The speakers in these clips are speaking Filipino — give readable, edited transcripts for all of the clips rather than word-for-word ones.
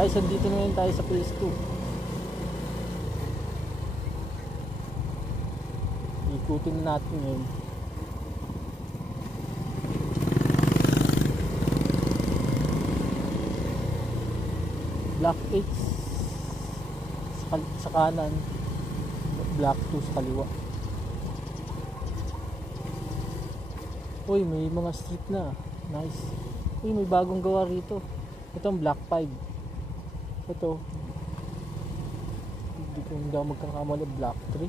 Guys, andito na rin tayo sa phase 2. Ikutin na natin ngayon. Block 8 sa kanan, block 2 sa kaliwa. Uy, may mga street na. Nice. Uy, may bagong gawa rito. Ito ang block 5. Ito, hindi ako magkakamali, block 3.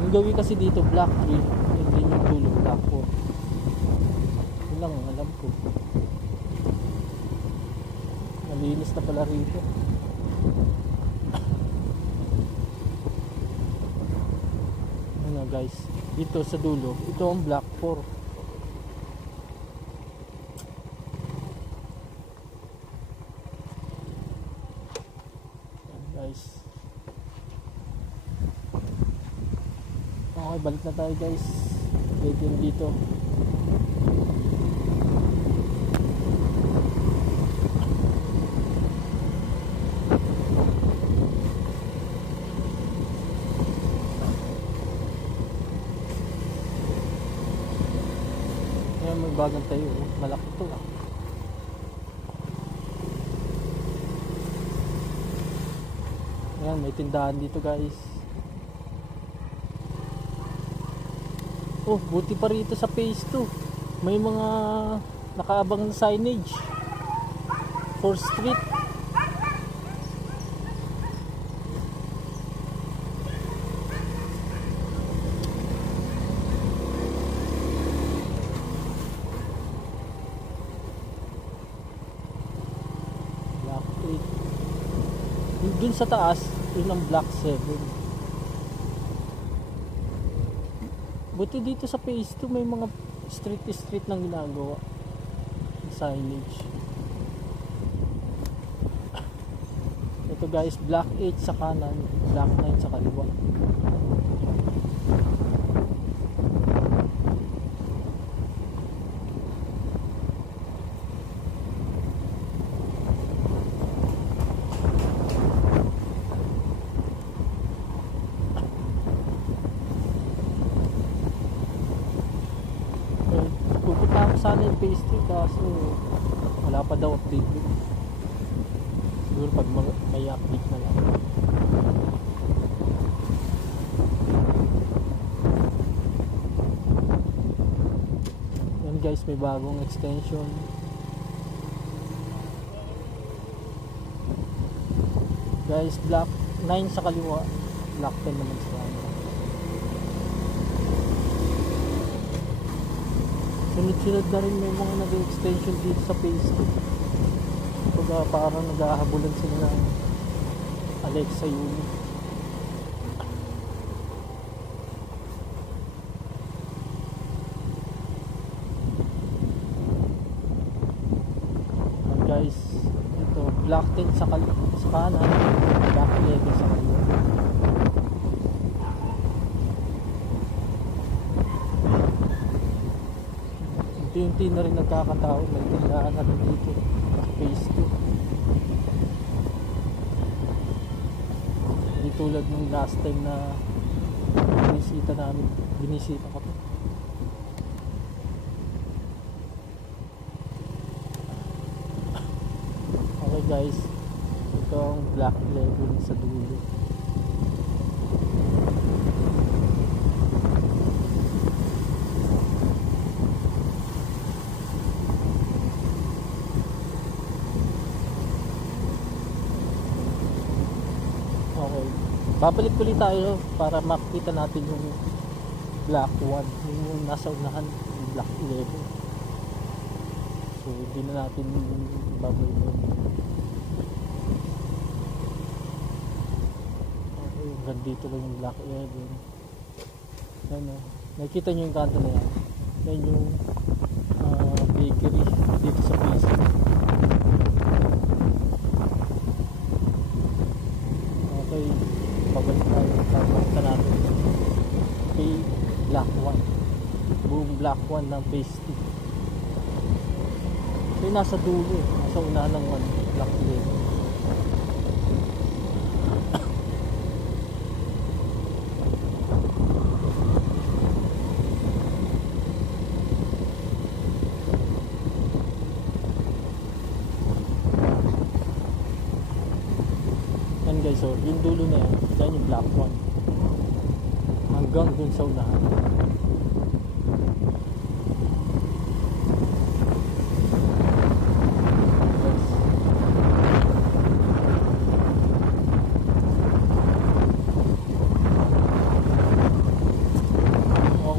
Ang gawin kasi dito, block 3, hindi yung dulo, block 4. Yun lang ang alam ko. Malinis na pala rito. Ano guys, dito sa dulo, ito ang block 4. Guys, okay, balik na tayo guys. Waiting dito. Ayan, may bagang tayo. Malaki to ah. Ayan, may tindahan dito guys. Oh, buti pa rito sa phase 2. May mga nakaabang na signage. 4th Street. Block 8. Dun sa taas, yun ang block 7. Buti dito sa phase 2 may mga street nang ginagawa. Signage. Ito guys, block 8 sa kanan, block 9 sa kaliwa. Pupunta ako sana yung phase 3 kaso wala pa daw update. Siguro pag may update na lang. Yan guys, may bagong extension. Guys, block 9 sa kaliwa, block 10 naman sa kanan. Sunod-sunod na rin may mga nag-extension dito sa phase 2. Pag parang naghahabulan sila ng Alexa unit. And guys, ito block 10 sa kanan, block 11 sa kaliwa. Unti-unti na rin nagkakatao, may tindahan na rin dito phase 2. Hindi tulad nung last time na binisita ko to. Okay guys, ito ang block 11 sa dulo. Okay, babalik ulit tayo para makita natin yung block 1, yung nasa unahan, yung block 11. So hindi na natin babalik. Okay, hanggang dito lang yung block 11. Yan o, nakikita nyo yung kanto na yan. Yan yung bakery dito sa phase 2. Okay, pabalik tayo. Pabalik natin. Okay, block 1. Buong block 1 ng phase 2. May nasa dulo eh. Nasa unahan ng ano, Black 11. Yan guys, so yung dulo na yan, yan yung Black 1. Hanggang dun sa unahan.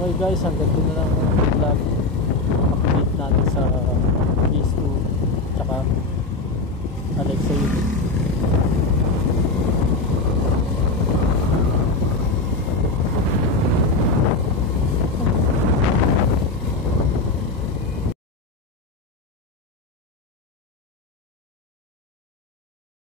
Okay guys, hanggang dito